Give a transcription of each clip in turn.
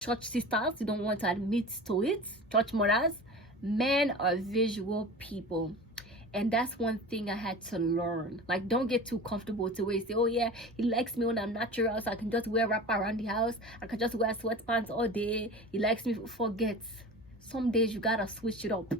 church sisters, you don't want to admit to it, church mothers, men are visual people. And that's one thing I had to learn. Like, don't get too comfortable to where you say, oh yeah, he likes me when I'm natural, so I can just wear wrapper around the house, I can just wear sweatpants all day. He likes me. Forget. Some days you gotta switch it up.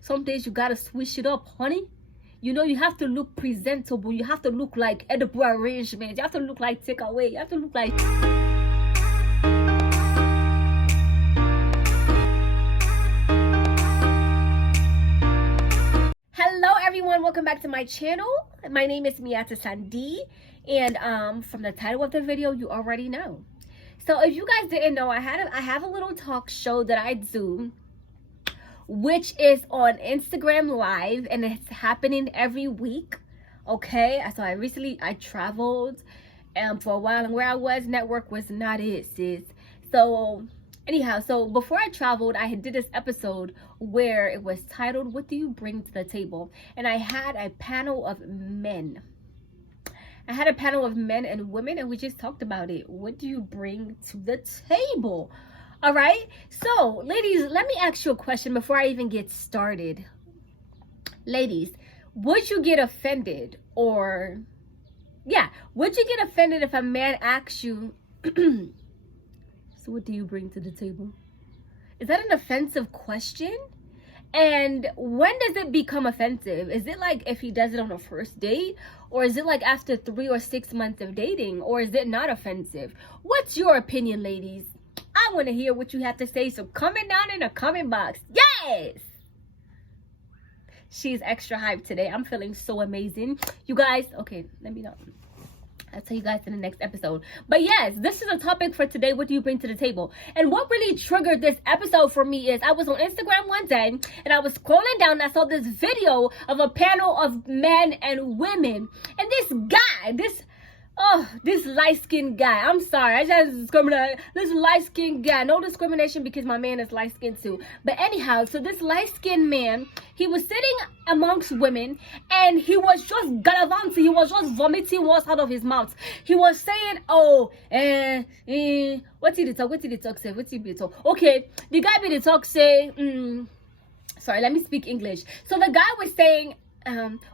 Some days you gotta switch it up, honey. You know, you have to look presentable. You have to look like edible arrangement. You have to look like takeaway. You have to look like... Hello everyone, welcome back to my channel. My name is Miata Sandi, and from the title of the video, you already know. So if you guys didn't know, I have a little talk show that I do, which is on Instagram Live, and it's happening every week. Okay, so I traveled for a while, and where I was, network was not it, sis. So anyhow, so before I traveled, I did this episode where it was titled, "What do you bring to the table?" And I had a panel of men. I had a panel of men and women, and we just talked about it. What do you bring to the table? All right. So, ladies, let me ask you a question before I even get started. Ladies, would you get offended, or would you get offended if a man asks you, so what do you bring to the table? Is that an offensive question? And when does it become offensive? Is it like if he does it on a first date? Or is it like after 3 or 6 months of dating? Or is it not offensive? What's your opinion, ladies? I want to hear what you have to say. So comment down in the comment box. Yes! She's extra hyped today. I'm feeling so amazing. You guys, okay, let me know. I'll tell you guys in the next episode. But yes, this is a topic for today. What do you bring to the table? And what really triggered this episode for me is I was on Instagram one day and I was scrolling down and I saw this video of a panel of men and women. And this guy, this light-skinned guy, I'm sorry, I just discriminate. This light-skinned guy, no discrimination because my man is light-skinned too. But anyhow, so this light-skinned man, he was sitting amongst women and he was just gallivanting. He was just vomiting words out of his mouth. He was saying, oh, what did he talk say? Okay, the guy be the talk say, sorry, let me speak English. So the guy was saying,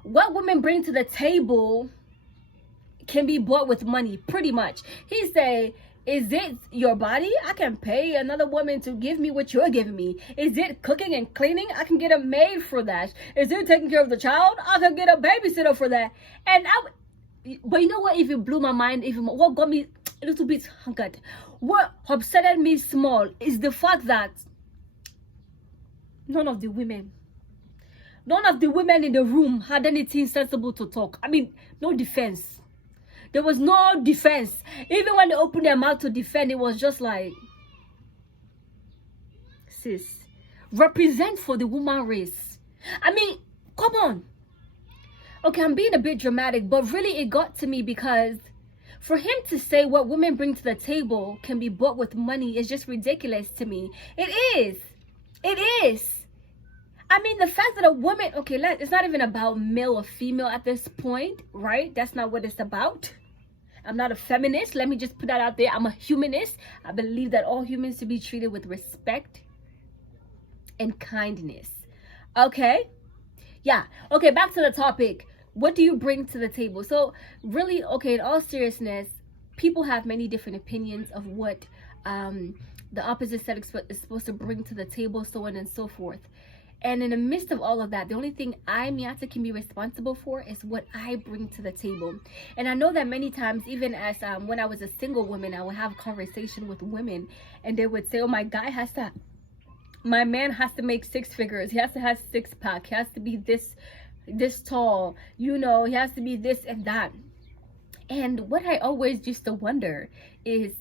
what women bring to the table can be bought with money, pretty much. He say, is it your body? I can pay another woman to give me what you're giving me. Is it cooking and cleaning? I can get a maid for that. Is it taking care of the child? I can get a babysitter for that. But you know what even blew my mind even more? What got me a little bit hunkered? What upset me small is the fact that none of the women in the room had anything sensible to talk. I mean, no defense. There was no defense. Even when they opened their mouth to defend, it was just like, sis, represent for the woman race. I mean, come on. Okay, I'm being a bit dramatic, but really it got to me because for him to say what women bring to the table can be bought with money is just ridiculous to me. It is. It is. I mean, the fact that a woman, okay, it's not even about male or female at this point, right? That's not what it's about. I'm not a feminist. Let me just put that out there. I'm a humanist. I believe that all humans should be treated with respect and kindness. Okay? Yeah. Okay, back to the topic. What do you bring to the table? So, really, okay, in all seriousness, people have many different opinions of what the opposite sex is supposed to bring to the table, so on and so forth. And in the midst of all of that, the only thing I, Miata, can be responsible for is what I bring to the table. And I know that many times, even as when I was a single woman, I would have conversation with women and they would say, oh, my man has to make 6 figures. He has to have 6-pack. He has to be this tall. You know, he has to be this and that. And what I always used to wonder is,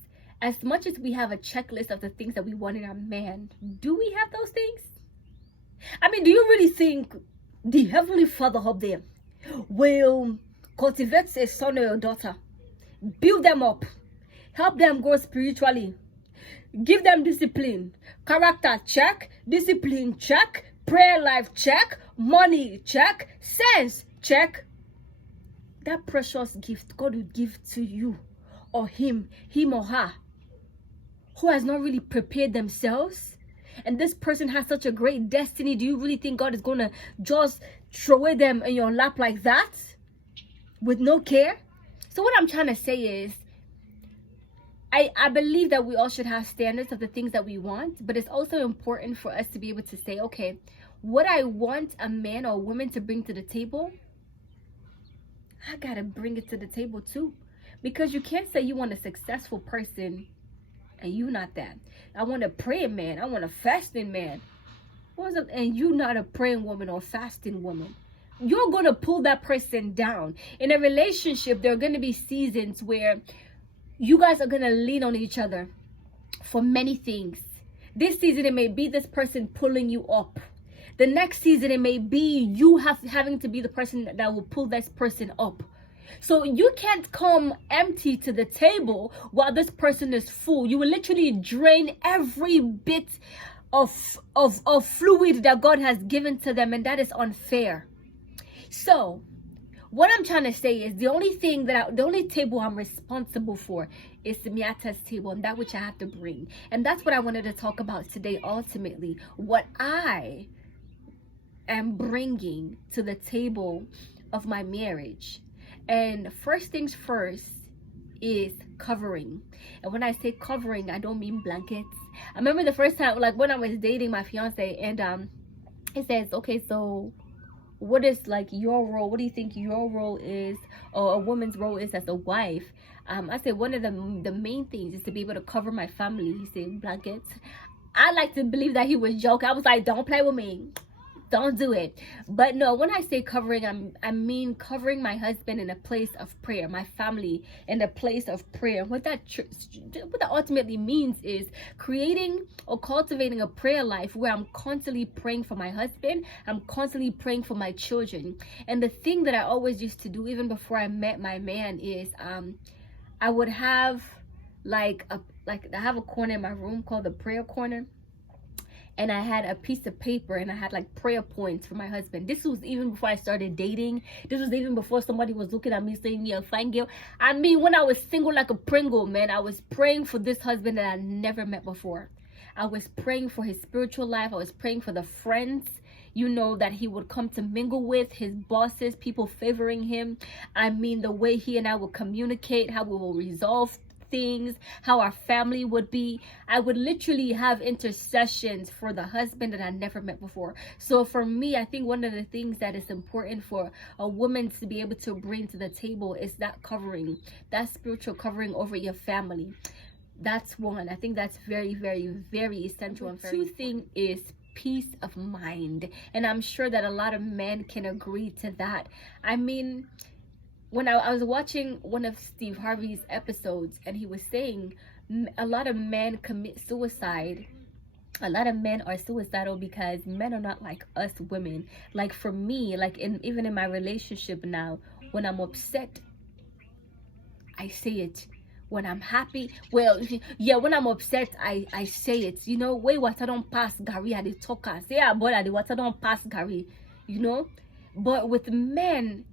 as much as we have a checklist of the things that we want in a man, do we have those things? I mean, do you really think the Heavenly Father up there will cultivate a son or a daughter, build them up, help them grow spiritually, give them discipline, character check, discipline check, prayer life check, money check, sense check? That precious gift God will give to you or him or her who has not really prepared themselves, and this person has such a great destiny, do you really think God is going to just throw them in your lap like that with no care? So what I'm trying to say is, I believe that we all should have standards of the things that we want, but it's also important for us to be able to say, okay, what I want a man or a woman to bring to the table, I gotta bring it to the table too. Because you can't say you want a successful person and you not that. I want a praying man, I want a fasting man. And you not a praying woman or fasting woman. You're gonna pull that person down. In a relationship, there are gonna be seasons where you guys are gonna lean on each other for many things. This season it may be this person pulling you up. The next season it may be you having to be the person that will pull this person up. So you can't come empty to the table while this person is full. You will literally drain every bit of fluid that God has given to them, and that is unfair. So what I'm trying to say is, the only table I'm responsible for is the Miata's table, and that which I have to bring. And that's what I wanted to talk about today, ultimately. What I am bringing to the table of my marriage. And first things first is covering. And when I say covering, I don't mean blankets. I remember the first time, like when I was dating my fiance, and it says, okay, so what is like your role? What do you think your role is, or a woman's role is as a wife? I said one of the main things is to be able to cover my family. He said blankets. I like to believe that he was joking. I was like, don't play with me, don't do it. But no, when I say covering, I mean covering my husband in a place of prayer, my family in a place of prayer. What that ultimately means is creating or cultivating a prayer life where I'm constantly praying for my husband, I'm constantly praying for my children. And the thing that I always used to do, even before I met my man, is I would have I have a corner in my room called the prayer corner. And I had a piece of paper and I had like prayer points for my husband. This was even before I started dating. This was even before somebody was looking at me saying, you're a fine girl. I mean, when I was single like a Pringle, man, I was praying for this husband that I never met before. I was praying for his spiritual life. I was praying for the friends, you know, that he would come to mingle with, his bosses, people favoring him. I mean, the way he and I will communicate, how we will resolve things, how our family would be. I would literally have intercessions for the husband that I never met before. So for me, I think one of the things that is important for a woman to be able to bring to the table is that covering, that spiritual covering over your family. That's one. I think that's very, very, very essential. And two thing is peace of mind. And I'm sure that a lot of men can agree to that. I mean, when I was watching one of Steve Harvey's episodes, and he was saying a lot of men commit suicide. A lot of men are suicidal because men are not like us women. Like for me, like even in my relationship now, when I'm upset, I say it. When I'm happy, well, yeah, when I'm upset, I say it. You know, way water don't pass Gary at the talker. Say, yeah, boy, the water don't pass Gary. You know, but with men,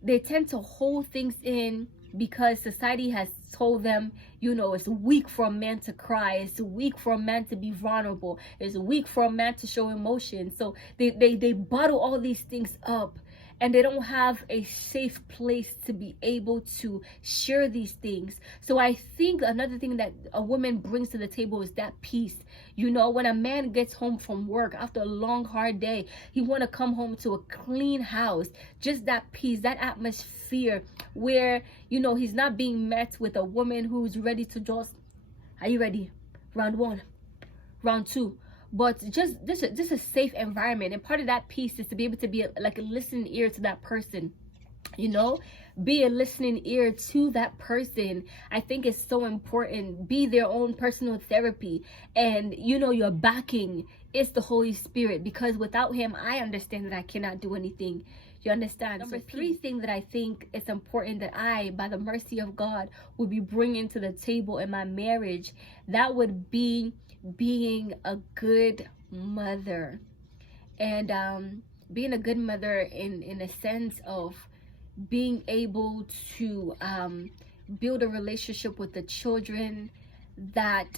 they tend to hold things in because society has told them, you know, it's weak for a man to cry, it's weak for a man to be vulnerable, it's weak for a man to show emotion. So they bottle all these things up, and they don't have a safe place to be able to share these things. So I think another thing that a woman brings to the table is that peace. You know, when a man gets home from work after a long, hard day, he want to come home to a clean house. Just that peace, that atmosphere where, you know, he's not being met with a woman who's ready to just, are you ready? Round one, round two. But just this is a safe environment, and part of that peace is to be able to be like a listening ear to that person, you know, be a listening ear to that person. I think it's so important. Be their own personal therapy, and you know, your backing is the Holy Spirit, because without him, I understand that I cannot do anything. You understand? Number three thing that I think is important that I, by the mercy of God, would be bringing to the table in my marriage, that would be being a good mother. And being a good mother in a sense of being able to build a relationship with the children that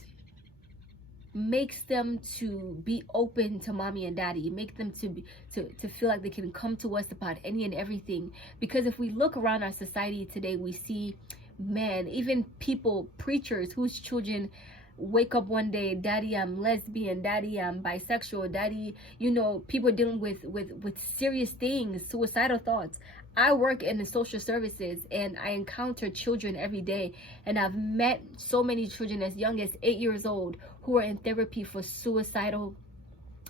makes them to be open to mommy and daddy, make them to feel like they can come to us about any and everything. Because if we look around our society today, we see men, even people, preachers whose children wake up one day, daddy, I'm lesbian, daddy, I'm bisexual, daddy, you know, people dealing with serious things, suicidal thoughts. I work in the social services and I encounter children every day, and I've met so many children as young as 8 years old who are in therapy for suicidal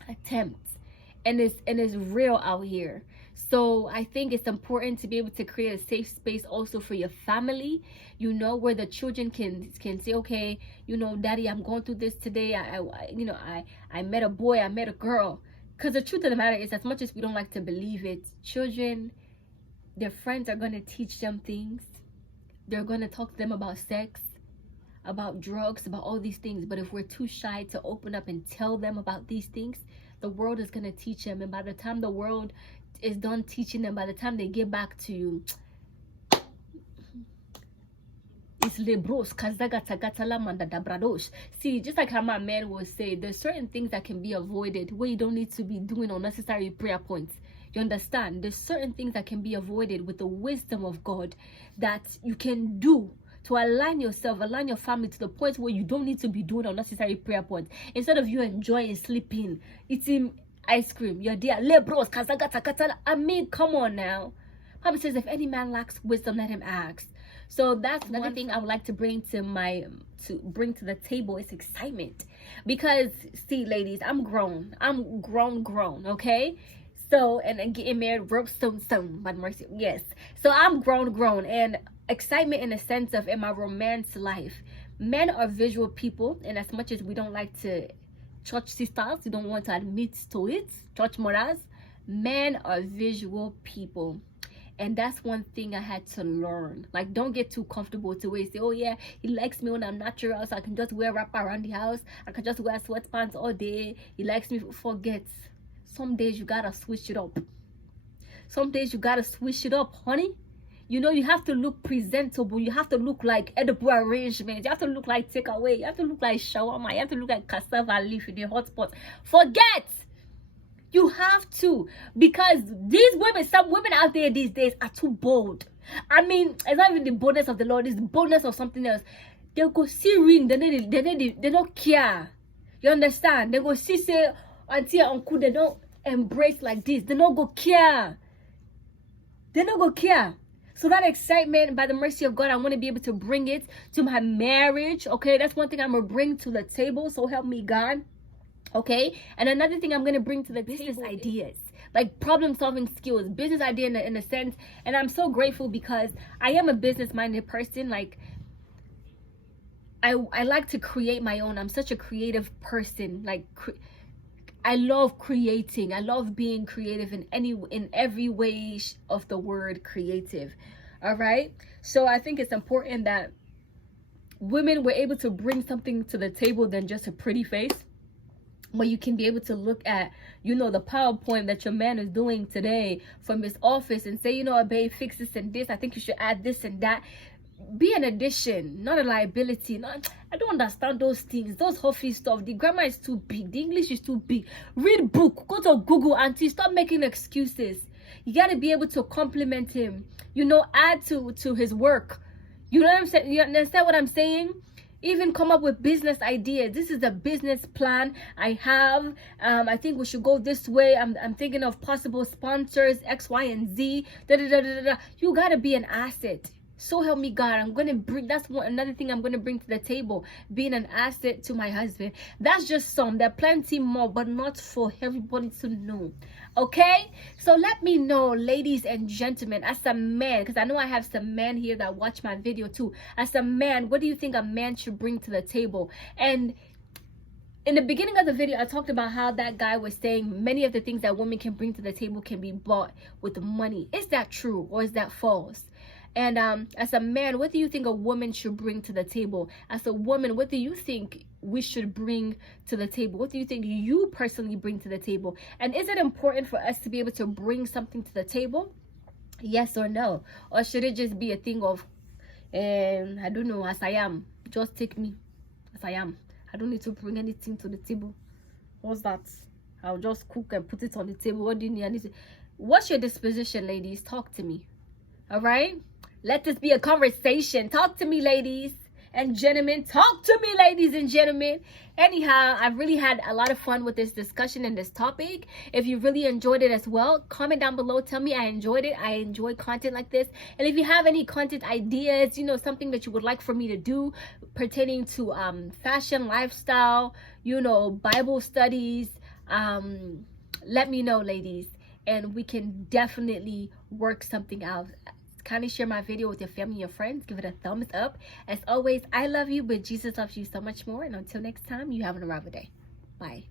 attempts, and it's real out here. So I think it's important to be able to create a safe space also for your family, you know, where the children can say, okay, you know, daddy, I'm going through this today. I met a boy, I met a girl. Because the truth of the matter is, as much as we don't like to believe it, children, their friends are going to teach them things. They're going to talk to them about sex, about drugs, about all these things. But if we're too shy to open up and tell them about these things, the world is going to teach them. And by the time the world is done teaching them, by the time they get back to you, it's lebros. See, just like how my man will say, there's certain things that can be avoided where you don't need to be doing unnecessary prayer points. You understand? There's certain things that can be avoided with the wisdom of God that you can do to align yourself, align your family to the point where you don't need to be doing unnecessary prayer points. Instead of you enjoying sleeping, eating ice cream, you're there, lebros. I mean, come on now. Bible says, if any man lacks wisdom, let him ask. So that's another thing I would like to bring to the table is excitement. Because see, ladies, I'm grown, okay? So, and getting married, rope stone, by mercy, yes. So I'm grown, and excitement in the sense of in my romance life. Men are visual people, and as much as we don't like to, church sisters, we don't want to admit to it, church mothers, men are visual people. And that's one thing I had to learn. Like, don't get too comfortable to where you say, oh yeah, he likes me when I'm natural, so I can just wear wrap around the house. I can just wear sweatpants all day. He likes me. Forget. Some days you gotta switch it up. Some days you gotta switch it up, honey. You know, you have to look presentable. You have to look like edible arrangement. You have to look like takeaway. You have to look like shawarma. You have to look like cassava leaf in the hot spot. Forget. You have to, because these women, some women out there these days are too bold. I mean, it's not even the boldness of the Lord, it's the boldness of something else. They'll go see ring, they don't care. You understand? They go see, say, auntie, uncle, they don't embrace like this. They don't go care. They don't go care. So that excitement, by the mercy of God, I want to be able to bring it to my marriage. Okay, that's one thing I'm going to bring to the table. So help me God. Okay, and another thing I'm going to bring to the business ideas, like problem solving skills, business idea in a sense. And I'm so grateful because I am a business minded person. Like, I like to create my own. I'm such a creative person. Like, I love creating. I love being creative in every way of the word creative. All right, so I think it's important that women were able to bring something to the table than just a pretty face. But you can be able to look at, you know, the PowerPoint that your man is doing today from his office and say, you know, babe, fix this and this. I think you should add this and that. Be an addition, not a liability. I don't understand those things, those huffy stuff. The grammar is too big. The English is too big. Read book. Go to Google, auntie. Stop making excuses. You got to be able to compliment him. You know, add to his work. You know what I'm saying? You understand what I'm saying? Even come up with business ideas. This is a business plan I have. I think we should go this way. I'm thinking of possible sponsors, X, Y, and Z. You gotta be an asset. So help me God. I'm gonna bring. That's another thing I'm gonna bring to the table. Being an asset to my husband. That's just some. There are plenty more, but not for everybody to know. Okay, so let me know, ladies and gentlemen, as a man, because I know I have some men here that watch my video too. As a man, what do you think a man should bring to the table? And in the beginning of the video, I talked about how that guy was saying many of the things that women can bring to the table can be bought with money. Is that true or is that false? And as a man, what do you think a woman should bring to the table? As a woman, what do you think we should bring to the table? What do you think you personally bring to the table? And is it important for us to be able to bring something to the table? Yes or no? Or should it just be a thing of, I don't know, as I am, just take me as I am. I don't need to bring anything to the table. What's that? I'll just cook and put it on the table. What do you need? Anything? What's your disposition, ladies? Talk to me. All right? Let this be a conversation. Talk to me, ladies and gentlemen. Talk to me, ladies and gentlemen. Anyhow, I've really had a lot of fun with this discussion and this topic. If you really enjoyed it as well, comment down below. Tell me I enjoyed it. I enjoy content like this. And if you have any content ideas, you know, something that you would like for me to do pertaining to fashion, lifestyle, you know, Bible studies, let me know, ladies, and we can definitely work something out. Kindly share my video with your family and your friends. Give it a thumbs up. As always, I love you, but Jesus loves you so much more. And until next time, you have an arrival day. Bye.